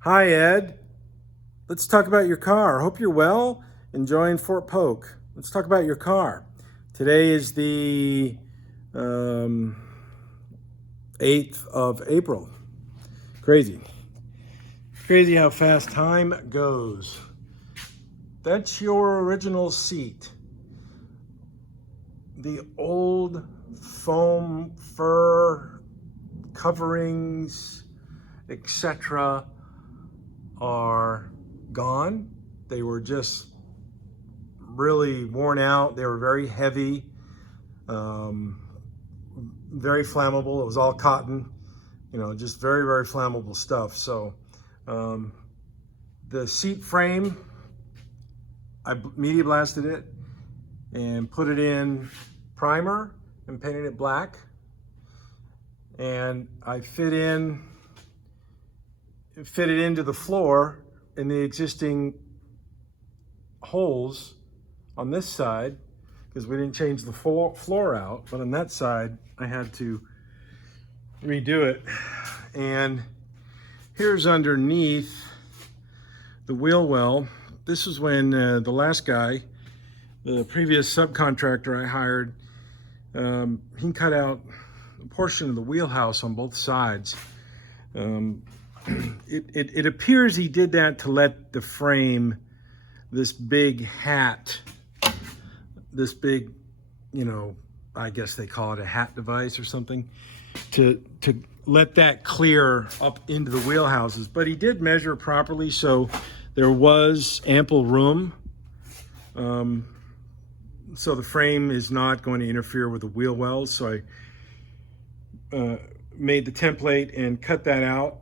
Hi, Ed. Let's talk about your car. Hope you're well, enjoying Fort Polk. Let's talk about your car. Today is the um, 8th of April. Crazy. Crazy how fast time goes. That's your original seat. The old foam fur coverings, etc., are gone. They were just really worn out. They were very heavy, very flammable. It was all cotton, just very, very flammable stuff. So um, the seat frame, I media blasted it and put it in primer and painted it black. And I fitted into the floor in the existing holes on this side, because we didn't change the floor out, but on that side I had to redo it. And here's underneath the wheel well. This is when the last guy, the previous subcontractor I hired, he cut out a portion of the wheelhouse on both sides. It appears he did that to let the frame, this big hat, this big, I guess they call it a hat device or something, to let that clear up into the wheelhouses. But he did measure properly, so there was ample room. So the frame is not going to interfere with the wheel wells. So I made the template and cut that out.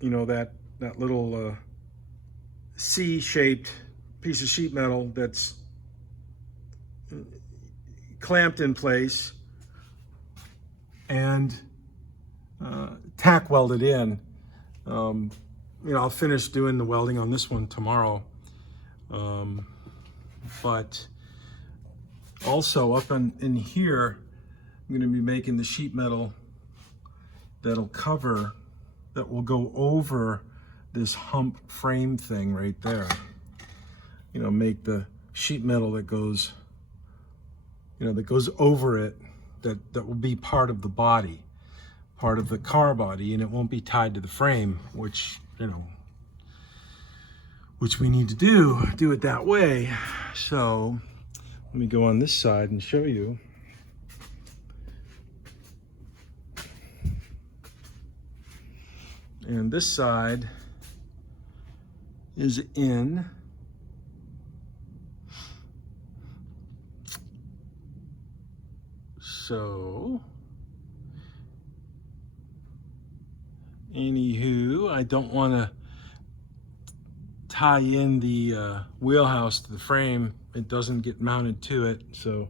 That little C-shaped piece of sheet metal that's clamped in place and tack welded in. I'll finish doing the welding on this one tomorrow. But also up in here, I'm going to be making the sheet metal that will go over this hump frame thing right there. Make the sheet metal that goes over it, that will be part of the body, part of the car body, and it won't be tied to the frame, which we need to do it that way. So let me go on this side and show you. And this side is in. So, anywho, I don't want to tie in the wheelhouse to the frame. It doesn't get mounted to it, so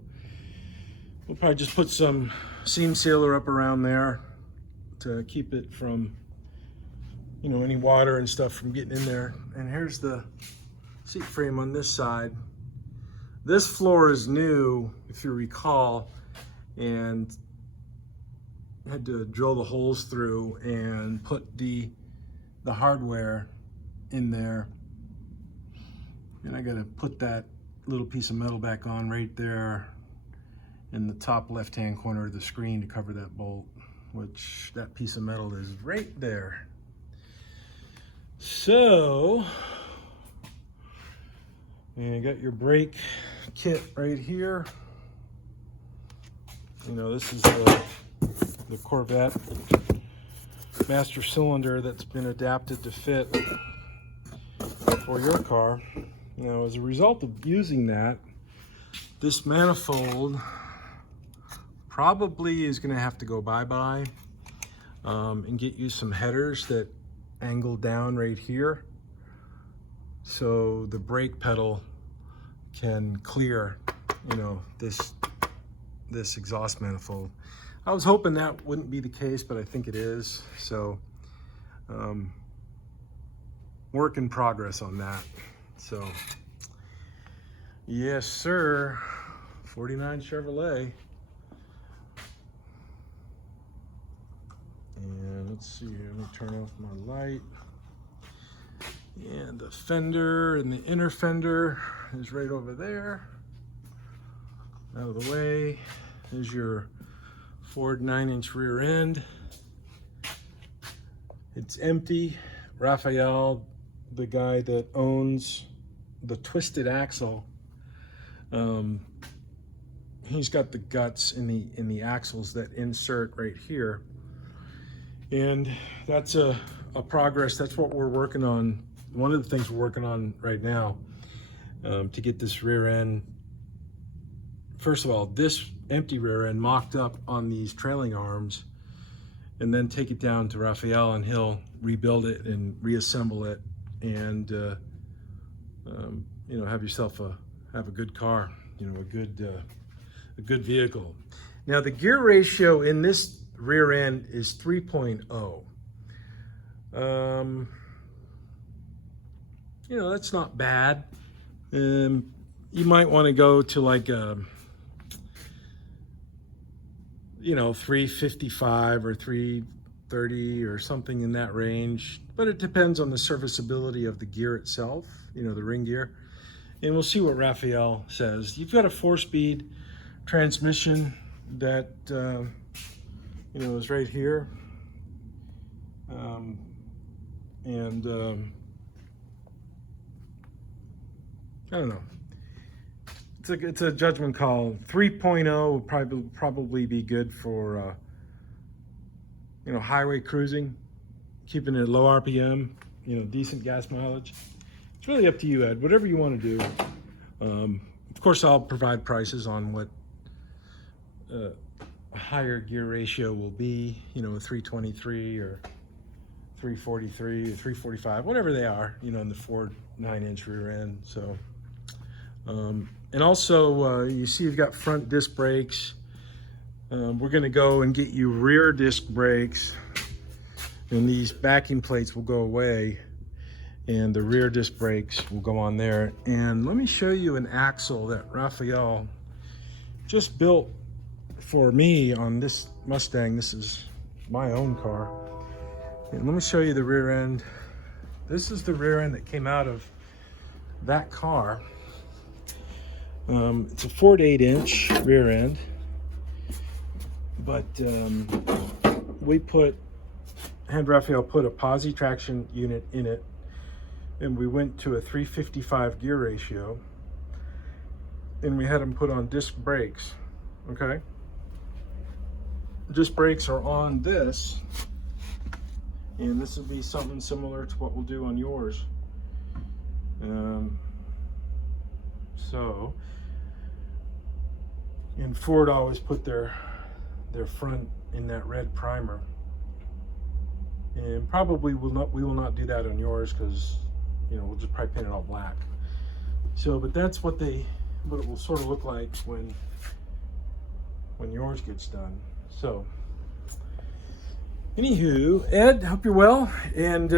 we'll probably just put some seam sealer up around there to keep it from, any water and stuff from getting in there. And here's the seat frame on this side. This floor is new, if you recall, and had to drill the holes through and put the hardware in there. And I gotta put that little piece of metal back on right there in the top left-hand corner of the screen to cover that bolt, which that piece of metal is right there. So, and you got your brake kit right here. This is the Corvette master cylinder that's been adapted to fit for your car. As a result of using that, this manifold probably is going to have to go bye-bye, and get you some headers that angle down right here, so the brake pedal can clear, this exhaust manifold. I was hoping that wouldn't be the case, but I think it is. So, work in progress on that. So, yes, sir. 49 Chevrolet. And let's let's see here, let me turn off my light. And the fender and the inner fender is right over there. Out of the way. There's your Ford 9-inch rear end. It's empty. Raphael, the guy that owns the twisted axle, he's got the guts in the axles that insert right here, and that's a progress. That's what we're working on. One of the things we're working on right now, to get this rear end, first of all, this empty rear end mocked up on these trailing arms, and then take it down to Raphael and he'll rebuild it and reassemble it, and you know, have yourself a good car, you know, a good vehicle. Now the gear ratio in this rear end is 3.0. You know, that's not bad. You might want to go to like a, you know, 355 or 330 or something in that range, but it depends on the serviceability of the gear itself, you know, the ring gear. And we'll see what Raphael says. You've got a 4-speed transmission that you know, is right here, I don't know. It's a judgment call. 3.0 would probably be good for you know, highway cruising, keeping it low RPM, you know, decent gas mileage. It's really up to you, Ed. Whatever you want to do. Of course, I'll provide prices on what a higher gear ratio will be. You know, a 323 or 343 or 345, whatever they are. You know, in the Ford 9-inch rear end. So. And also, you see you've got front disc brakes. We're going to go and get you rear disc brakes, and these backing plates will go away, and the rear disc brakes will go on there. And let me show you an axle that Raphael just built for me on this Mustang. This is my own car. And let me show you the rear end. This is the rear end that came out of that car. It's a Ford 8-inch rear end, but had Raphael put a posi traction unit in it, and we went to a 355 gear ratio, and we had him put on disc brakes. Okay, disc brakes are on this, and this will be something similar to what we'll do on yours. And Ford always put their front in that red primer, and probably we will not do that on yours, because, you know, we'll just probably paint it all black. So, but that's what it will sort of look like when yours gets done. So, anywho, Ed, hope you're well, and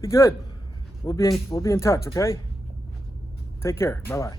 be good. We'll be in touch, okay? Take care. Bye-bye.